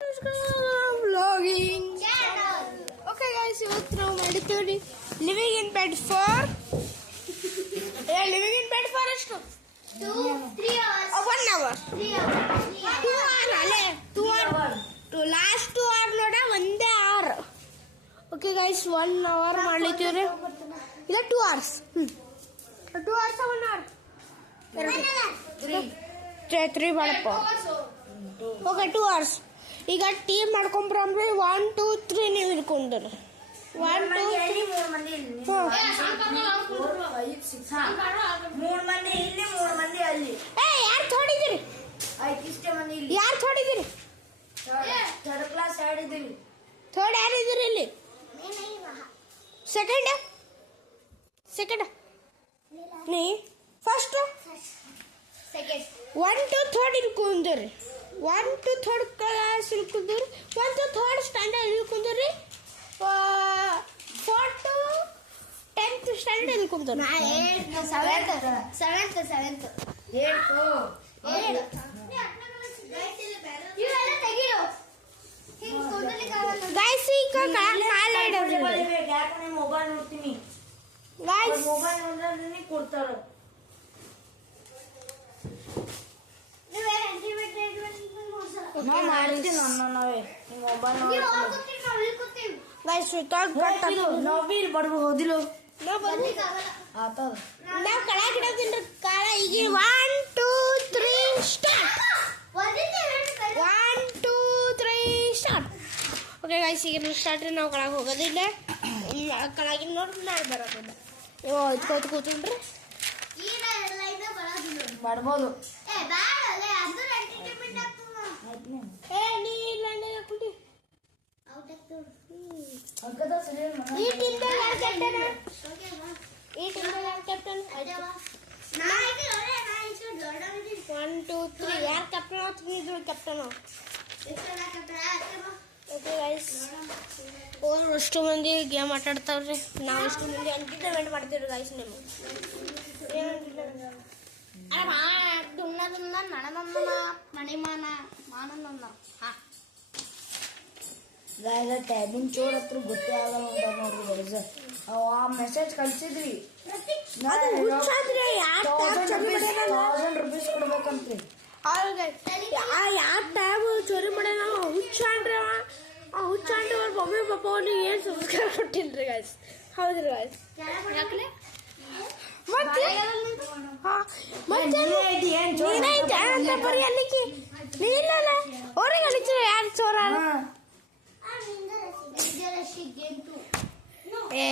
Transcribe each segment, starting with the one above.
Vlogging. Okay guys, ಇವತ್ತು ನಾವು ಮಾಡಿದ್ದೀವಿ living in bed for living in bed for ಎಷ್ಟು 3 hours 1 hour 3 hours 2 hour ಅಲ್ಲೇ 2 hour to last 2 hour ನೋಡ ಒಂದೇ hour. Okay guys, 1 hour ಮಾಡಿದ್ದೀವಿ ಇಲ್ಲ 2 hours 2 hours 1 hour 3 ಮಾಡಪ್ಪ. Okay 2 hours. ಈಗ ಟೀಮ್ ಮಾಡ್ಕೊಂಡ್ರೆ 1 2 3 ನೀವು ಇಟ್ಕೊಂಡ್ರಿ 1 2 3 ಮಂದಿ ಇಲ್ಲಿ 3 ಮಂದಿ ಇಲ್ಲಿ 3 ಮಂದಿ ಅಲ್ಲಿ. ಯಾರು ಥೋಡಿದಿರಿ ಇಷ್ಟೇ ಮಂದಿ ಇಲ್ಲಿ. ಯಾರು ಥೋಡಿದಿರಿ ಥರ್ಡ್ ಕ್ಲಾಸ್ ಆಡಿದಿರಿ. ಥರ್ಡ್ ಯಾರಿದ್ದೀರಿ ಇಲ್ಲಿ ಸೆಕೆಂಡ್ ನೀ ಫಸ್ಟ್ second 1 to 3rd ಇಟ್ಕೊಂಡ್ರಿ 1 to 3rd ಕ್ಲಾಸ್ ಇಟ್ಕೊಂಡ್ರಿ 1 to 3rd ಸ್ಟ್ಯಾಂಡರ್ಡ್ ಇಟ್ಕೊಂಡ್ರಿ 4 to 10th ಸ್ಟ್ಯಾಂಡರ್ಡ್ ಇಟ್ಕೊಂಡ್ರಿ 7th ಗೈಸ್ ಈಗ ಯಾಕಂದ್ರೆ ಮೊಬೈಲ್ ನೋಡ್ತೀನಿ. ಗೈಸ್ ಮೊಬೈಲ್ ನೋಡಿದ್ರೆ ಕೊಡ್ತಾರ. ಗೈಸ್ ನಾವೀಲ್ ಬರ್ಬೋದು ಹೋದಿಲ್ಲ ನಾವು ಕೆಳಗೆ ಇಡೋದಿಲ್ಲ ಕಾಲ ಈಗ 1 2 3 ಸ್ಟಾರ್ಟ್ 1 2 3 ಸ್ಟಾರ್ಟ್. ಓಕೆ ಗೈಸ್ ಈಗ ಸ್ಟಾರ್ಟ್. ನಾವು ಕೆಳಗೆ ಹೋಗೋದಿಲ್ಲ, ಕೆಳಗಿನ ನೋಡಿ ನಾಳೆ ಬರೋದಿಲ್ಲ. ಇವು ಕೂತ್ಕೊಂಡ್ರಿ ಮಾಡ್ಬೋದು. ನೀ ಇಲ್ಲ ಕುಡಿ ಈ ಟೀಮ್ ಯಾರು ಕ್ಯಾಪ್ಟನ್ ಒನ್ ಟೂ ತ್ರೀ ಯಾರು ಕ್ಯಾಪ್ಟನ್ ಇದ್ರು ಕ್ಯಾಪ್ಟನ್. ಓಕೆ ಗೈಸ್ ಅಷ್ಟು ಮಂದಿ ಗೇಮ್ ಆಟಾಡ್ತಾವ್ರಿ. ನಾವು ಎಷ್ಟು ಮಂದಿ ಎಂಟರ್ಟೈನ್ಮೆಂಟ್ ಮಾಡ್ತೀವಿ ಗೈಸ್. ನೀವು ಟ್ಯಾಬಿನ್ ಚೋರ್ ಹತ್ರ ಗೊತ್ತೇ ಆಗಲ್ಲ ಅಂತ ನೋಡ್ರಿ ಗೈಸ್. ಆ ಮೆಸೇಜ್ ಕಳ್ಸಿದ್ರಿ ₹1000 ಕೊಡ್ಬೇಕಂತ್ರಿ. ಯಾವ ಟ್ಯಾಬ್ ಚೋರಿ ಮಾಡ್ಯಾನ ಹುಚ್ಚಾಂಡ್ರಿ ಆ ಹುಚ್ಚಾಂಡ್ರಿ ಅವ್ರ ಮಮ್ಮಿ ಪಾಪ ಅವ್ನಿಗೆ ಏನು ಸಂಸ್ಕಾರ ಕೊಟ್ಟಿಲ್ರಿ ಗೈಸ್. ಹೌದ್ರಿ ಗೈಸ್. ಮತ್ತೆ ಬರೀ ಅಲ್ಲಿಗೆ ನೀನಲ್ಲ ಅವ್ರಿಗೆ ಅಳಿತೀರ ಯಾರು ಚೋರ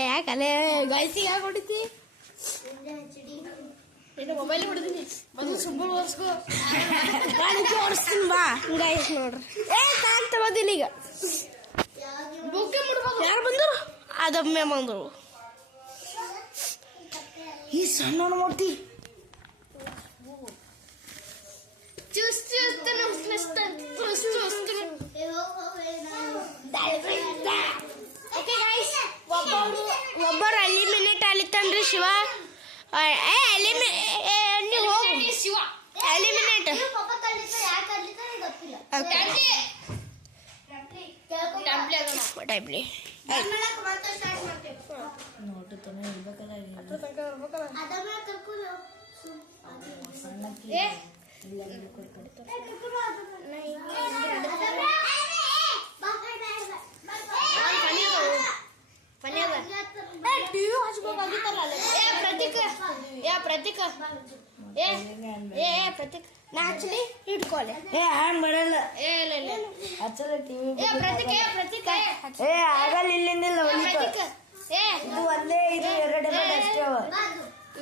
ಯಾಕಲೆ ಗೈಸಿಗೆ ಯಾಕೆ ಹೊಡಿತಿ ಮೊಬೈಲ್ ಹೊಡಿದೀನಿ ಬಂದು ಸುಬ್ಬಳು ಓಡಿಸ್ಕೋ ಓಡಿಸ್ತೀನಿ ಬಾ ಗೈಸ್ ನೋಡ್ರಿ. ಕಾಲ್ ತಗೋದಿಲ್ಲ ಈಗ. ಯಾರು ಬಂದರು ಅದೊಮ್ಮೆ ಬಂದರು. ಈ ಸಣ್ಣ ಮೂರ್ತಿ ಒಬ್ಬರು ಎಲಿಮಿನೇಟ್ ಅಲಿತನ್ರಿ ಶಿವ. ನೀವು ಹೋಗು ಎಲಿಮಿನೇಟ್ ಟೈಮ್ಲಿ ನೋಡ್ತಾನೆ ಇರ್ಬೇಕಲ್ಲ. ಪ್ರತೀಕ್ ನಾ ಆಕ್ಚುಲಿ ಹಿಡ್ಕೊಲೆ ಹ್ಯಾಂಗ್ ಬರಲ್ಲ. ಆಗಲ್ಲ ಇಲ್ಲಿಂದ ಇದು ಒಂದೇ ಇದು 2 ಅಷ್ಟೇ ಅವ.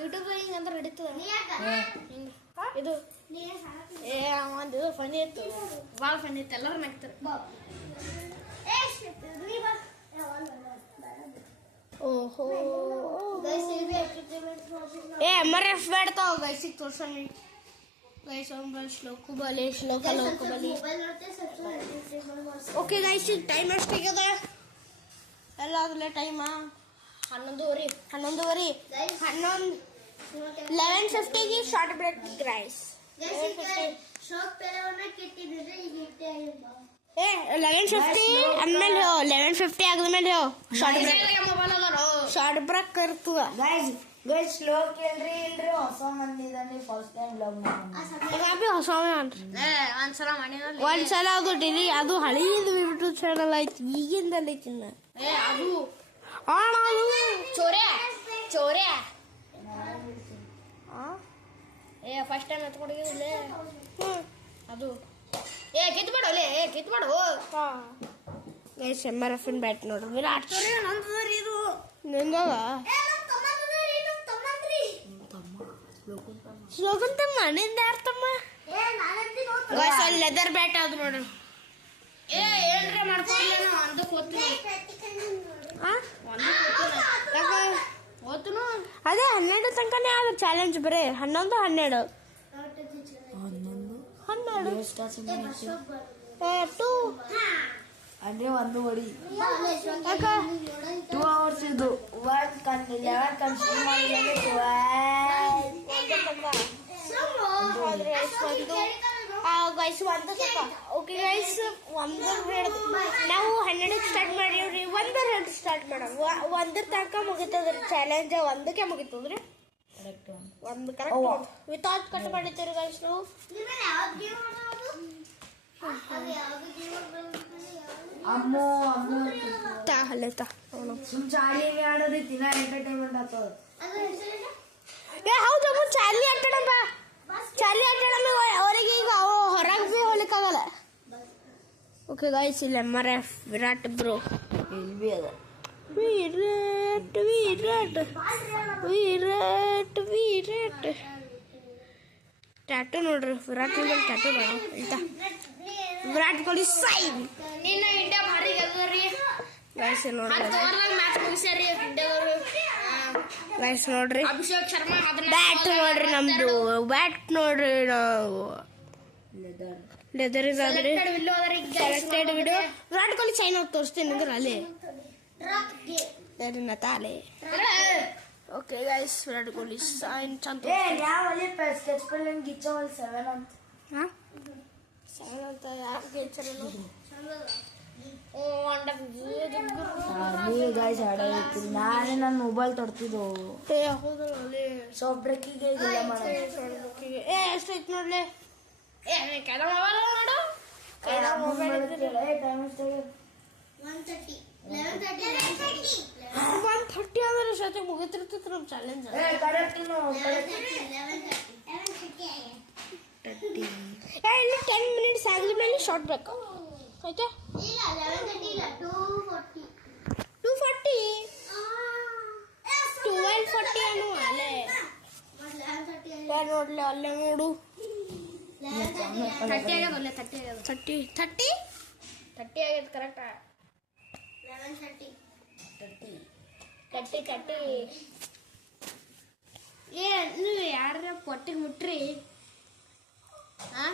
ಯೂಟ್ಯೂಬ್ ಹಿಂಗ ಅಂದ್ರೆ ಹಿಡಿತದ ಇದು. ಒಂದು ಫನಿ ಇತ್ತು, ಭಾಳ ಫನಿ ಇತ್ತು, ಎಲ್ಲರೂ ನಗ್ತಾರೆ. ಓಹೋ MRF ಬೇಡ್ತಾವ ಗೈಸಿಗೆ ತೋರ್ಸಂಗಿ ಗೈಸ್. ಶ್ಲೋಕು ಬಲಿ ಶ್ಲೋಕ ಲೋಕು ಬಲಿ. ಓಕೆ ಗೈಸ್ ಈಗ ಟೈಮ್ ಎಷ್ಟಿಗದ ಎಲ್ಲ ಆದ್ಮೇಲೆ ಟೈಮ 11:30 11:50ಗೆ ಶಾರ್ಟ್ ಬ್ರೇಕ್ ಗೈಸ್. शौक पहले होना कितनी देर 11:50 ಅಂದ್ಮೇಲೆ ಹೇಳು 11:50 ಆದ್ಮೇಲೆ ಹೇಳು ಶಾರ್ಟ್ ಬ್ರೇಕ್ ಇರ್ತದ ಗೈಸ್ ಸ್ಲೋ ಕೇಳ್ರಿ ಇಲ್ರಿ ಹೊಸ ಮಂದಿ ಇದಾನೆ ಫಸ್ಟ್ ಟೈಮ್ ಬ್ಲಾಗ್ ಒಂದ್ಸಲ ಅದು ಡಿಲಿ ಅದು ಹಳೀದು ಯೂಟ್ಯೂಬ್ ಚಾನಲ್ ಆಯ್ತು ಈಗಿಂದಲ್ಲ ಐತಿನ್ನ ಚೋರೆ ಫಸ್ಟ್ ಟೈಮ್ ಎತ್ಕೊಂಡಿದ್ದಿಲ್ಲ ಅದು ಕಿತ್ಬೇಡಲೇ ಕಿತ್ಬೇಡು MRF ಬ್ಯಾಟ್ ನೋಡ್ರಿ ವಿರಾಟ್ ಇದು ನಿಂದವ ಸ್ಲೋಗನ್ ತಮ್ಮ ನಿಂದ ಯಾರು ತಮ್ಮ ಲೆದರ್ ಬ್ಯಾಟ್ ಅದು ನೋಡ್ರಿ ಏನ್ರ ಮಾಡ್ಕೊಂಡಿಲ್ಲ ಒಂದಕ್ಕೆ ಓದ್ತನು ಅದೇ 12 ತನಕನೇ ಆದ ಚಾಲೆಂಜ್ ಬರೀ 11 12 2 ಅಂದ್ರೆ ಒಂದು ಹೊಡಿ ಯಾಕ 2 hours ಇದು 11 ಕನ್ಸ್ಯೂಮ್ ಮಾಡಿದ್ರೆ ಓಕೆ ಗೈಸ್ ನಾವು 12 ಸ್ಟಾರ್ಟ್ ಮಾಡೀವ್ರಿ 1 ಸ್ಟಾರ್ಟ್ ಮಾಡೋಣ 1 ತನಕ ಮುಗಿತದ್ರಿ ಚಾಲೆಂಜ್ 1ಕ್ಕೆ ಮುಗಿತದ್ರಿ ಒಂದು ಕರೆಕ್ಟ್ ವಿತೌಟ್ ಕಟ್ ಮಾಡಿದ್ದೀರಿ ಗೈಸ್ ನಾವು ಅಮ್ಮೋ ಅಲ್ಲೇ ಸುಮ್ ಚಾಲಿ ಆಡೋದು ದಿನ ಎಂಟರ್ಟೈನ್ಮೆಂಟ್ ಆಗ್ತದ ಹೌದಮ್ಮ ಚಾಲಿ ಆಟಾಡಮ್ಮ ಅವರಿಗೆ ಈಗ ಹೊರಗೆ ಭೀ ಹೋಗ್ಲಿಕ್ಕಾಗಲ್ಲ ಓಕೆ ಗೈಸ್ ಇಲ್ಲಿ MRF ವಿರಾಟ್ ಬ್ರೋ ಇಲ್ಲಿ ಬಿ ಅದ ವಿರಾಟ್ ಟ್ಯಾಟು ನೋಡ್ರಿ ವಿರಾಟ್ ಮೇಲೆ ಟ್ಯಾಟು ಬೇಡ ಅಂತ ವಿರಾಟ್ ಕೊಹ್ಲಿ ಸೈನ್ ನಿನ್ನ ಇಂಡಿಯಾ ಭಾರಿ ಗೆಲ್ಲರಿ ಗೈಸ್ ನೋಡ್ರಿ ಮ್ಯಾಚ್ ಮುಗಿಸ್ಯಾರಿ ಇಂಡಿಯಾದವರು ಗೈಸ್ ನೋಡ್ರಿ ಅಭಿಷೇಕ್ ಶರ್ಮಾ ಬ್ಯಾಟ್ ನೋಡ್ರಿ ನಮ್ದು ಬ್ಯಾಟ್ ನೋಡ್ರಿ ನಾವು ಲೆದರ್ ಇದಾದ್ರಿ selected video Virat Kohli sign ಹೋಗಿ ತೋರಿಸ್ತೀನಿ ಅಂದ್ರೆ ಅಲ್ಲಿ ತಾಲೆ okay guys Virat Kohli sign ಚಂದ ಯಾವಲ್ಲಿ ಸ್ಕೆಚ್ ಪೆನ್ ಗಿಚ್ಚವಲ್ 7 ಅಂತ ಹಾಂ 7 ಅಂತ ಯಾಕೆ ಹೆಚ್ಚರಲ್ಲ ಗೈಸ್ ಆಡೋದು ನಾನೇ ನನ್ನ ಮೊಬೈಲ್ ತೊಡ್ತಿದ್ದು ಹೌದಲ್ಲ ಅಲ್ಲಿ ಸಾಫ್ಟ್ ಬ್ರೇಕಿಗೆ ಇದೆಲ್ಲ ಮಾಡೋದು ಎಷ್ಟೈತೆ ನೋಡ್ಲಿ ಕೆಲ ಮೊಬೈಲ್ ನೋಡು ಮೊಬೈಲ್ ಟೈಮ್ ಎಷ್ಟು 1:30 11:30 1:30 ಆದ್ರೆ ಸತಿ ಮುಗಿತಿರ್ತೈತೆ ನಮ್ಮ ಚಾಲೆಂಜ್ ಕರೆಕ್ಟ್ ಇಲ್ಲಿ 10 ಮಿನಿಟ್ಸ್ ಆಗಿದ್ಮೇಲೆ ಶಾರ್ಟ್ ಬೇಕು ಆಯ್ತಾ ಇಲ್ಲ 11:30 ಇಲ್ಲ 2:40 2:40 12:40 ಅನ್ನು ಅಲ್ಲೇ 11:30 ನೋಡ್ಲಿ ಅಲ್ಲೇ ನೋಡು 30 ಆಗ್ಯದ 30 ಆಗ್ಯದ ಕರೆಕ್ಟ್ 11:30 ಏ ನೀವು ಯಾರ ಪೊಟ್ಟಿಗೆ ಮುಟ್ರಿ ಹಾ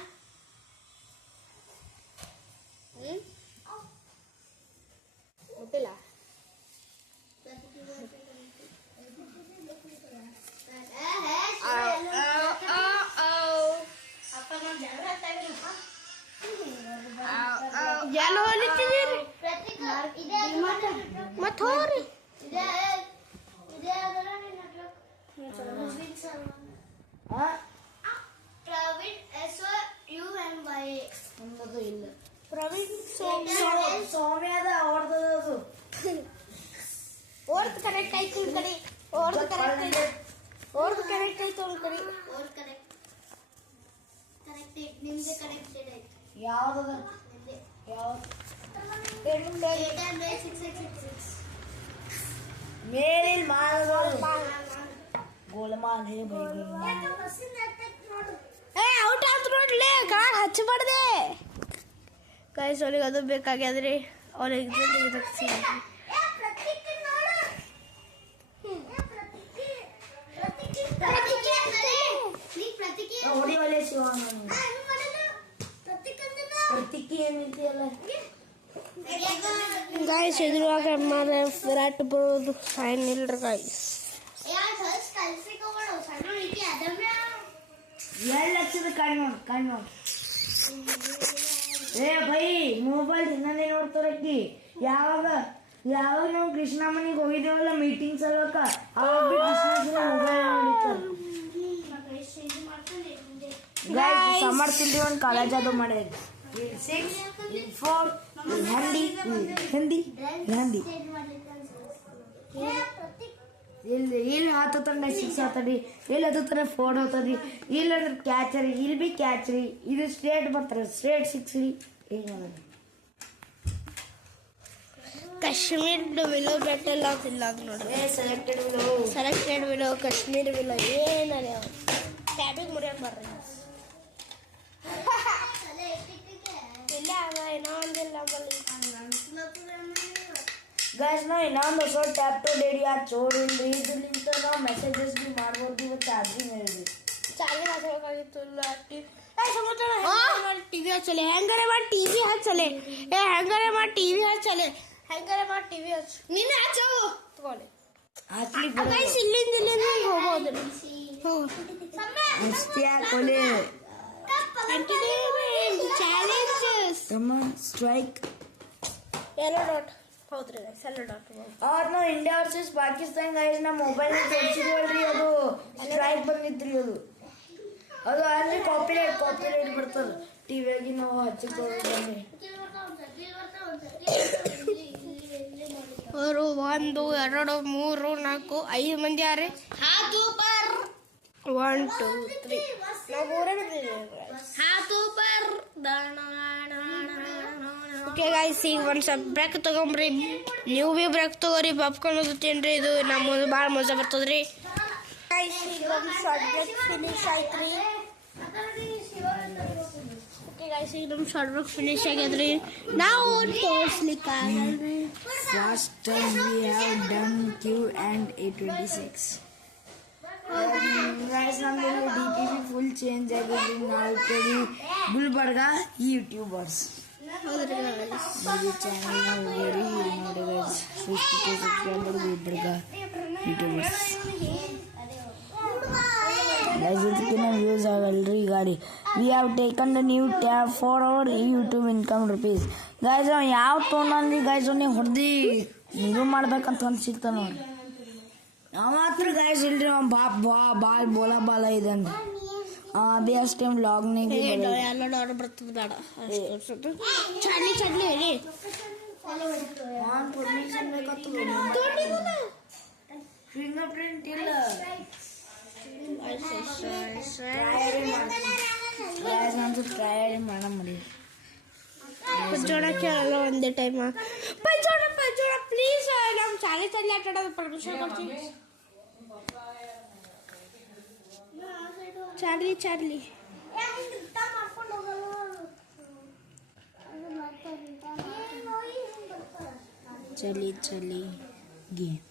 ಮುಟ್ಟಿಲ್ಲ ಎಲ್ಲ ಹೊಲಿತಿದ್ದೀರಿ ಮತ್ತೆ ಹೋಗ್ರಿ ಇಲ್ಲ ಪ್ರವೀಣ್ ಸೌಮ್ಯದ ಹೊಡ್ದದು ಓಡ್ದು ಕರೆಕ್ಟ್ ಆಯ್ತು ಒಂದು ಕಡೆ ಓಡ್ದು ಕರೆಕ್ಟ್ ಆಯ್ತು ಒಂದು ಕಡೆ ನಿಮ್ದೆ ಕರೆಕ್ಟೆಡ್ ಆಯ್ತು ಯಾವ್ದದ ಯಾವ್ದು ಮೇಲಿನ ಮಾಲಗಳು ಗೋಲ್ಮಾಲ್ ಹೇ ಬೈ ಔಟ್ ಆಯ್ತು ನೋಡ್ಲಿ ಕಾರ್ ಹಚ್ಚಬಾರ್ದೆ ಗೈಸ್ ಅವ್ರಿಗೆ ಅದು ಬೇಕಾಗ್ಯದ್ರಿ ಅವ್ರಿಗೆ ಹೊಡಿವಲೆ ಶಿವ ಪ್ರತಿಕಿ ಏನಿದೆಯಲ್ಲ ಗೈಸ್ ಇದ್ರೊಳಗ ವಿರಾಟ್ ಬರೋದು ಸೈನ್ ಇಲ್ರಿ ಗೈಸ್ ಎರಡು ಲಕ್ಷದ ಕಣ್ಣು ಏ ಬೈ ಮೊಬೈಲ್ ಇನ್ನೊಂದೇ ನೋಡ್ತಾರಕ್ಕಿ. ಯಾವಾಗ ನಾವು ಕೃಷ್ಣ ಮನೆಗೆ ಹೋಗಿದ್ದೇವಲ್ಲ ಮೀಟಿಂಗ್ ಸಲಕ ಅವಾಗ ಕೃಷ್ಣ ಮೊಬೈಲ್ ನೋಡಿರ್ತಾರೆ. ಸಮರ್ ಚಿಲ್ಡ್ರಿ ಒಂದು ಕಾಲೇಜ್ ಅದು ಮಾಡ್ಯಾರ. 6 4 ಹಿಂದಿ ಇಲ್ಲಿ ಹತ್ತಂಡ 6 ಹತ್ತಡಿ, ಇಲ್ಲಿ ಹತ್ತಂದ್ರೆ 4 ಹೋಗ್ತದ್ರಿ, ಇಲ್ಲಿ ಅಂದ್ರೆ ಕ್ಯಾಚರಿ, ಇಲ್ಲಿ ಬಿ ಕ್ಯಾಚರಿ, ಇದು ಸ್ಟ್ರೇಟ್ ಬರ್ತಾರೆ, ಸ್ಟ್ರೇಟ್ 6 ರೀ. ಹಿಂಗೆ ಮಾಡೋದು. ಕಾಶ್ಮೀರ್ ವಿಲೋ ಬೆಟ್ಟಲ್ಲ ಇಲ್ಲ ಅದು ನೋಡ್ರಿ. ಸೆಲೆಕ್ಟೆಡ್ ವಿಲೋ ಕಾಶ್ಮೀರ್ ವಿಲೋ ಏನಾರ ಟ್ಯಾಬಿಗೆ ಮುರಿಯೋಕೆ ಬರ್ರಿ. ಇಲ್ಲ ಏನೋ ಒಂದಿಲ್ಲ ಗೈಸ್ ನಾವು ಇನ್ನೊಂದು ಹೊಸ ಟ್ಯಾಪ್ ಟು ಡೇಡಿ ಆ ಚೋಡಿಲ್ರಿ. ಇದರಿಂದ ನಾವು ಮೆಸೇಜಸ್ ಬಿ ಮಾಡ್ಬೋದು. ಇವತ್ತು ಚಾರ್ಜಿಂಗ್ ಹೇಳಿದ್ವಿ. ಚಾರ್ಜಿಂಗ್ ಹಾಕಬೇಕಾಗಿತ್ತು. ಟಿವಿ ಹಚ್ಚಲೆ ಹೆಂಗಾರೆ ಮಾಡಿ ಟಿವಿ ಹಚ್ಚಲೆ. ಹೆಂಗಾರೆ ಮಾಡಿ ಟಿವಿ ಹಚ್ಚಲೆ. ನಿನ್ನೆ ಹಚ್ಚು ತಗೊಳ್ಳಿ. ಇಲ್ಲಿಂದ ಹೋಗೋದು ಚಾಲೆಂಜಸ್. ಸ್ಟ್ರೈಕ್ ಎಲ್ಲೋ ಡಾಟ್ ಹೌದ್ರಿ ಎಲ್ಲೋ ಡಾಟ್. ಅವ್ರು ನಾವು ಇಂಡಿಯಾ ವರ್ಸಸ್ ಪಾಕಿಸ್ತಾನ ಗೈಸ್ ನಮ್ಮ ಮೊಬೈಲ್ ತೋರಿಸಿದ್ವಲ್ರಿ, ಅದು ಸ್ಟ್ರೈಕ್ ಬಂದಿದ್ರಿ. ಅದು ಅಲ್ಲಿ ಕಾಪಿರೈಟ್ ಬರ್ತದೆ. ಟಿವಿಯಾಗಿ ನಾವು ಹಚ್ಚಿಕೊಳ್ಳಿ. ಅವರು 1 2 3 4 5 ಮಂದಿ ಯಾರೇ. 1 2 3 ನಾವು ಮೂರೇ ಬಂದಿದ್ದೀವಿ. ಓಕೆ ಗೈಸ್, ಈಗ ಒಂದು ಸ್ವಲ್ಪ ಬ್ರೇಕ್ ತಗೊಂಬ್ರಿ. ನೀವು ಬಿ ಬ್ರೇಕ್ ತಗೋರಿ. ಪಾಪ್ಕಾರ್ನ್ ತಿನ್ರಿ. ಇದು ನಮ್ಮ ಭಾಳ ಮಜಾ ಬರ್ತದ್ರಿ. ಗೈಸ್ ಈಗ ಒಂದು ಶಾರ್ಟ್ ಬ್ರೇಕ್ ಫಿನಿಶ್ ಆಯ್ತ್ರಿ. ಗೈಸ್ ಈಗ ನಮ್ಮ ಶಾರ್ಟ್ ಬ್ರೇಕ್ ಫಿನಿಶ್ ಆಗ್ಯದ್ರಿ. ನಾವು ತೋರಿಸ್ಲಿಕ್ಕೆ ಆಗಲ್ರಿ. First time we have done Q and A26. Guys, ನಮ್ಮದು DPP ಫುಲ್ ಚೇಂಜ್ ಆಗಿದೆ. ನಾವು ಕಡೆ ಗುಲ್ಬರ್ಗ ಯೂಟ್ಯೂಬರ್ಸ್ ಈ ಚಾನಲ್ ಹೋಗ್ರಿ ನೋಡಿ guys. 52 subscriber Gulbarga YouTubers. Guys ಇದಕ್ಕಿನ್ನ ವ್ಯೂಸ್ ಆಗಲ್ರಿ ಗಾಡಿ. We have taken the new tab for our YouTube income rupees. Guys ಅವ ಯಾವ ತೊಗೊಂಡ್ರಿ ಗೈಸ್ ನೀವು ಹೊಡೆದು ಇದು ಮಾಡ್ಬೇಕಂತ ಅನ್ಸಿಕ್ತ ನೋಡ್ರಿ. ನಾವು ಮಾತ್ರ ಗೈಸ್ ಇಲ್ರಿ ಬಾಲ್ ಬಾಲ ಇದೆ ಅಂದ್ರೆ ಅದೇ ಅಷ್ಟೇ ವ್ಲಾಗ್ನಾಗ ಎಲ್ಲ ಆರ್ಡರ್ ಬರ್ತದೆ ಬೇಡ ಚಡ್ಲಿ ಹೇಳಿ. ಪರ್ಮಿಷನ್ ಬೇಕತ್ತು. ಫಿಂಗರ್ ಪ್ರಿಂಟ್ ಇಲ್ಲ. ಟ್ರೈ ಮಾಡಿ ಪಂಚೋಣ ಕೇಳಲ್ಲ ಒಂದೇ ಟೈಮ್. ಪಂಚೋಣ ಪ್ಲೀಸ್ ನಮ್ಮ ಚಾಲಿ ಆಟ ಆಡೋದು ಪರ್ಮಿಷನ್ ಕೊಡ್ತೀನಿ. Charlie Charlie game.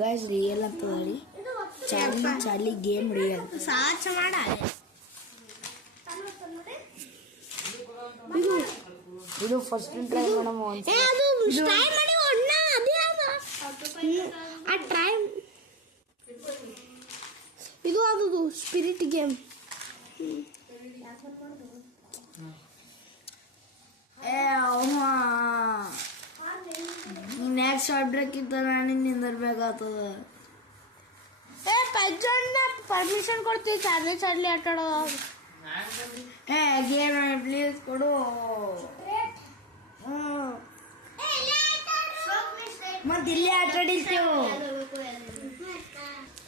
Guys real ಆಗ್ತದ ಚಾರ್ಲಿ ಗೇಮ್ ರಿಯಲ್ ಸಾಚ ಮಾಡ. ಇದು ಫಸ್ಟ್ ಟ್ರೈ ಮಾಡಮ್ಮ. ಇದು ಅದು spirit game. Next short break ಇದ್ದ ನಾನು ನಿಂದಿರ್ಬೇಕಾಗ್ತದ. ಪರ್ಮಿಷನ್ ಕೊಡ್ತೀವಿ ಚಾರ್ಲಿ ಆಟ ಆಡೋದು. ಗೇಮ್ ಪ್ಲೀಸ್ ಕೊಡು. ಮತ್ತೆ ಇಲ್ಲೇ ಆಟ ಆಡಿರ್ತೇವೆ.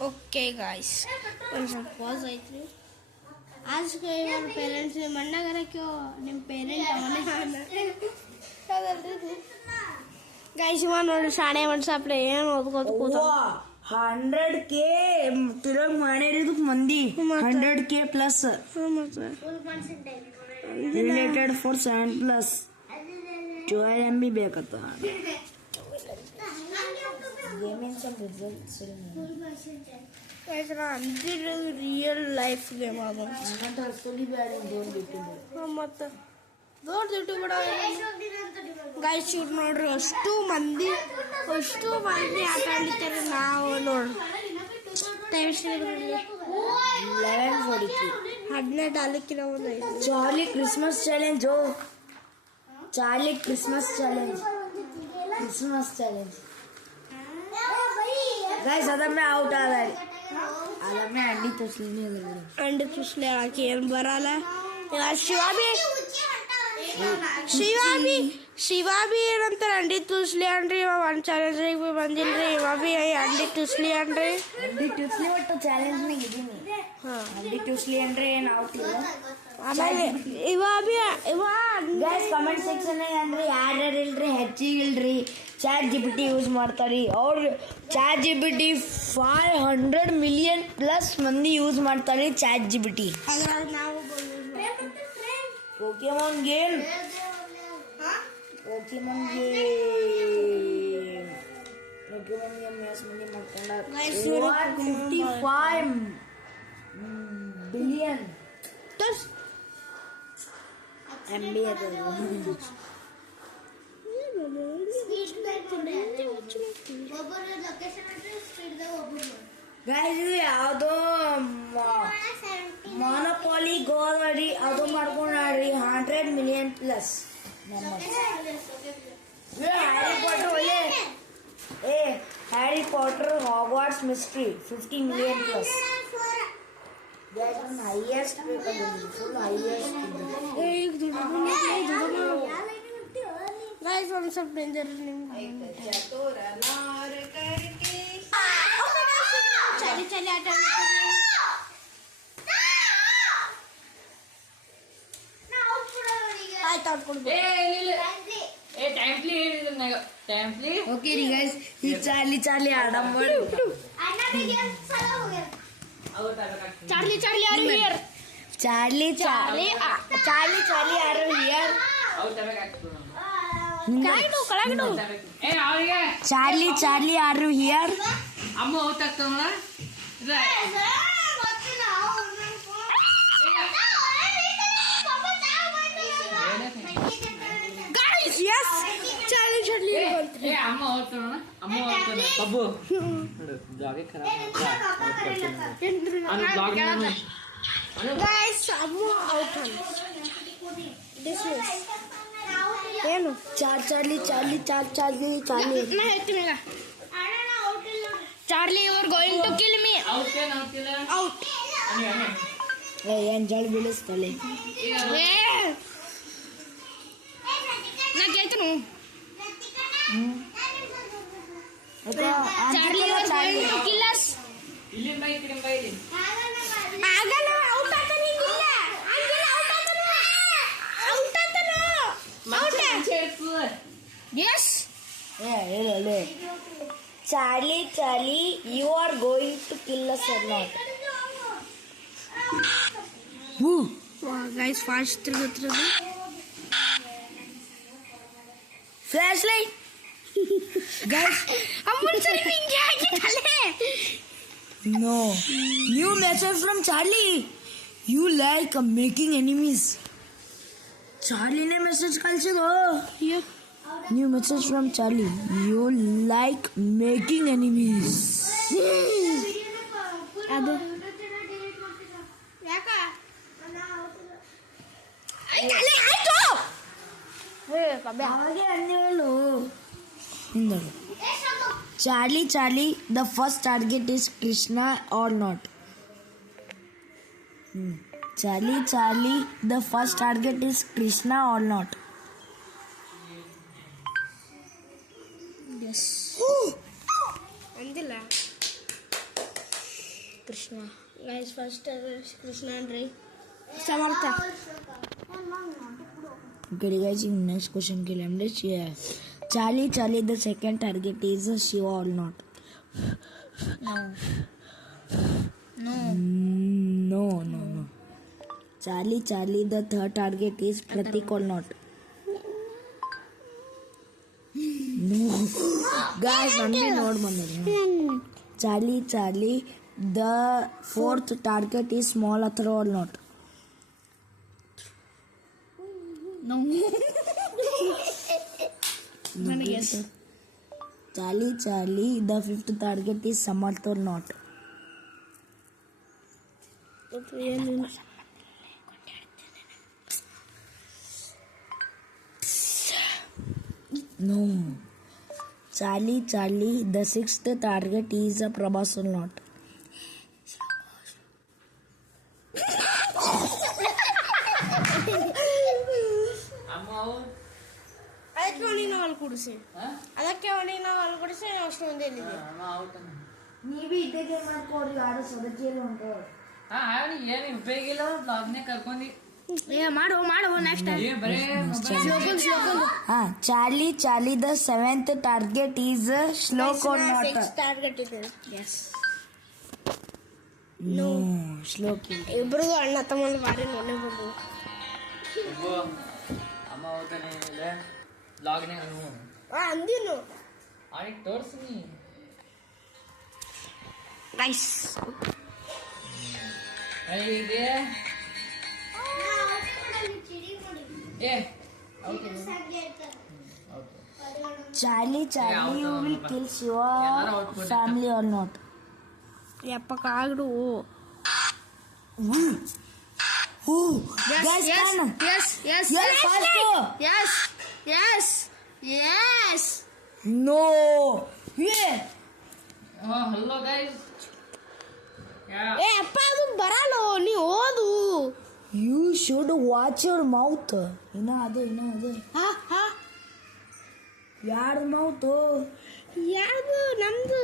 ಓಕೆ ಗಾಯ್ಸ್ ಒಂದು ಸ್ವಲ್ಪ ಪಾಸ್ ಆಯ್ತು. आज के पेरेंट्स ने मना करे क्यों निम पेरेंट गाइस इवन ನೋಡಿ ಶಾಣೆ ಮನ್ಸಪ್ಲೆ ಏನು ಓದ್ಕೋತ ಕೂತ 100k ತಿರುಗ್ ಮಾಡಿರೋದು ಮಂದಿ 100k plus related for 7 plus 12 MB ಬೇಕತ್ತ. Gaming some results real life game ಅದು. ಮತ್ತೆ ದೊಡ್ಡ ಯೂಟ್ಯೂಬರ್ ಗೈಸ್ ಇವ್ರು ನೋಡ್ರಿ ಅಷ್ಟು ಮಂದಿ ಆಟ ಆಡ್ಲಿಕ್ತಾರೆ ನಾವು ನೋಡ್ರಿ ಟೈಮ್ 11:43 ಹದಿನೆಂಟು ಆಲಿಕ್ಕಿನ ಒಂದು ಐದು चार्ली क्रिसमस चैलेंज हो चार्ली क्रिसमस चैलेंज गाइस अदब में आउट आ रहा है अदब में अंडी तो नहीं लग रही ಅಂಡು ಚುಸ್ಲೆ ಹಾಕಿ ಏನು ಬರಲ್ಲ ಇವಾಗ ಶಿವ ಬಿ ಏನಂತಾರೆ ಅಂಡಿ ತುಸ್ಲಿ ಅನ್ರಿ ಇವ ಒಂದು ಚಾಲೆಂಜ್ರಿಗೆ ಬಿ ಬಂದಿಲ್ರಿ ಇವ ಬಿ ಅಂಡಿ ತುಸ್ಲಿ ಅನ್ರಿ अंडी ट्यूस्ली ಒಟ್ಟು ಚಾಲೆಂಜ್ ನಾಗ ಇದೀನಿ ಹಾಂ अंडी ट्यूस्ली ಅಂದ್ರೆ ಏನು ಔಟ್ ಇಲ್ಲ ಆಮೇಲೆ ಇವ ಗೈಸ್ ಕಮೆಂಟ್ ಸೆಕ್ಷನ್ ಅಂದ್ರೆ ಯಾರ್ಯಾರು ಇಲ್ರಿ ಹೆಚ್ಚಿಗೆ ಇಲ್ರಿ ಚಾಟ್ ಜಿಪಿಟಿ ಯೂಸ್ ಮಾಡ್ತಾರಿ ಅವ್ರು ಚಾಟ್ ಜಿಪಿಟಿ 500 ಮಿಲಿಯನ್ ಪ್ಲಸ್ ಮಂದಿ ಯೂಸ್ ಮಾಡ್ತಾರೆ ಚಾಟ್ ಜಿಪಿಟಿ ಅದ್ರಾಗ ನಾವು ಪೋಕೆಮಾನ್ ಗೇಮ್ ಮ್ಯಾಚ್ ಮಂದಿ Guys, ಮಾಡ್ಕೊಂಡ 55 ಬಿಲಿಯನ್ MB ಅದು ಒಬ್ಬರು ಲೊಕೇಶನ್ ಅಂದ್ರೆ ಸ್ಪೀಡ್ ಒಬ್ಬರು ಗೈಸ್ ಇದು ಯಾವುದೋ ಮೊನೋಪಾಲಿ ಗೋದಡಿ ಅದು ಮಾಡ್ಕೊಂಡ್ರಿ 100 ಮಿಲಿಯನ್ ಪ್ಲಸ್ ಹ್ಯಾರಿ ಪಾಟರ್ ಒಳ್ಳೆ Harry Potter Hogwarts mystery 50 million plus guys ಒಂದು ಹೈಯೆಸ್ಟ್ ಬೇಕಂದ್ರೆ ಫುಲ್ ಹೈಯೆಸ್ಟ್ ಗೈಸ್ ಒಂದು ಸ್ವಲ್ಪ ಡೇಂಜರ್ ನಿಮ್ಗೆ ಚಲಿ ಆಟ ಆಯ್ತು ಆಡ್ಕೊಡ್ಬೋದು ಓಕೆ ರೀ ಗೈಸ್ ಈ ಚಾರ್ಲಿ ಆಡಂಬಡಿ Charlie are you here Charlie are you here ಕೆಳಗಿಡು ಚಾರ್ಲಿ ಆರು ಹಿಯರ್ ಅಮ್ಮ ಹೋಗ್ತಾಗ್ತಾವಲ್ಲ ಗೈಸ್ ಯಸ್ ಚಾರ್ಲಿ ಅಮ್ಮ ಹೋಗ್ತಾನ ಅಮ್ಮ ಹೋಗ್ತಾನ ಕಬ್ಬು ಜಾಗೆ ಗೈಸ್ ಅಮ್ಮ ಔಟ್ ಏನು ಚಾರ್ಲಿ ನಾ ಹೇಳ್ತೀನಿ ಈಗ Charlie your going to kill me out ಏನ್ ಜಳ ಬೀಳಿಸ್ತಲೆ ನಾ ಕೇಳ್ತೀನಿ Charlie your going to kill us ಇಲ್ಲಿ ಬೈ ಬೈ ಆಗಲ್ಲ ಔಟ್ ಆತನ ಇಲ್ಲ ಹಂಗಿಲ್ಲ ಔಟ್ ಆತನ ಯಸ್ ಹೇಳಲೆ Charlie you are going to kill us are not guys fast ತಿರುಗುತ್ತಿರೋದು ಫ್ಲಾಶ್ ಲೈಟ್ ಗೈಸ್ ಅಮ್ಮನ ಸರಿ ಹಿಂಗೆ ಆಗಿತ್ತಲ್ಲೇ No. New message from Charlie. You like making enemies. Charlie ने message ಕಳ್ಸಿದ್ರು. New message from Charlie. You like making enemies. ಅದು ಯಾಕ ಆಯ್ತು ಹಾಗೆ ಅಂದೇಳು ಹಿಂದಳು Charlie, the first target is Krishna or not? Charlie, the first target is Krishna or not? Yes. ಅಂದಿಲ್ಲ Krishna guys first Krishna ಅನ್ರಿ ಸಮರ್ಥ Okay guys, next question ke liye let's share. Charlie, the second target is Shiva or not? No. Charlie, the third target is Pratik or not? No. Guys, one me note bandire. Charlie, the fourth target is small Athra or not? ನನಗೆ Charlie, the fifth target is Samarth or not? No. Charlie, the sixth target is a Prabhas or not? ಅಮ್ಮ ಅವ್ರು ಅದಕ್ಕೆ ಅವನಿನ ಹಾಲು ಕುಡಿಸಿ ಹಾ? ಅದಕ್ಕೆ ಅವನಿನ ಹಾಲು ಕುಡಿಸಿ ಅಷ್ಟೊಂದು ಎಲ್ಲಿದೆ ಅಮ್ಮ ಔಟ್ ಅನ್ನ. ನೀವೇ ಇದ್ದೇ ಮಾಡ್ಕೊಡ್ರಿ ಯಾರು ಸದಸ್ಯರು ಉಂಟು ಹಾ ಅವ್ನಿಗೆ ಏನು ಉಪಯೋಗ ಇಲ್ಲ ಬ್ಲಾಗ್ನೇ ಕರ್ಕೊಂಡಿ ಮಾಡು ನೆಕ್ಸ್ಟ್ ಏನ್ ಬರೇ Charlie, the seventh target is Shlok or not? Target ಇದೆ ಎಸ್ No, Shlok. ಇಬ್ರಿಗೂ ಅಣ್ಣ ತಮ್ಮಂದು ಭಾರಿ ನೋಡೇ ಬಂದು ಅಮ್ಮ ಹೋಗ್ತಾನೆ ಏನಿಲ್ಲ ಬ್ಲಾಗ್ನೇ ನೀವು ಅಂದಿನು ಅವನಿಗೆ ತೋರಿಸ್ತೀನಿ ಗೈಸ್ ಇದೆ ಏ out Charlie, you will kill your family or not? ಯಪ್ಪ ಕಾಗ್ಡು Guys, come. yes Yes, fast. yes No. Yeah. Hello guys ಏ ಅಪ್ಪ ಅದು ಬರಲ್ಲ ನೀ ಓದು You should watch your mouth. ಅದೇ ಹಾ ಹಾ ಯಾರ ಮೌತ್ ಯಾವುದು ನಮ್ದು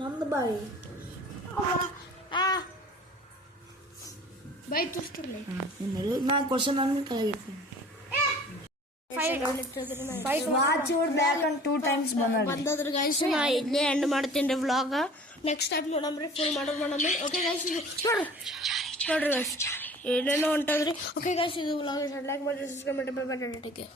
ನಮ್ದು ಬಾಯಿ ಬೈ ತುಷ್ಟರ್ಲಿ ನಾ ಕ್ವಶನ್ ಅನ್ನು ಕೆಳಗಿರ್ತೀನಿ watch your back and 2 times ಬಂದದ್ರ ಗೈಸ್ ನಾ ಇಲ್ಲೇ ಎಂಡ್ ಮಾಡ್ತೀನಿ ವ್ಲಾಗ್ ನೆಕ್ಸ್ಟ್ ಟೈಮ್ ನೋಡಮ್ರಿ ಫುಲ್ ಮಾಡೋಣ ಓಕೆ ಗೈಸ್ ಇದು ನೋಡ್ರಿ ಗೈಸ್ ಏನೇನೋ ಹೊಂಟದ್ರಿ ಓಕೆ ಗೈಸ್ ಇದು ವ್ಲಾಗ್ ಲೈಕ್ ಮಾಡಿ ಸಬ್ಸ್ಕ್ರೈಬ್ ಮಾಡಿ ಬೈ ಬೈ ಟೇಕ್ ಕೇರ್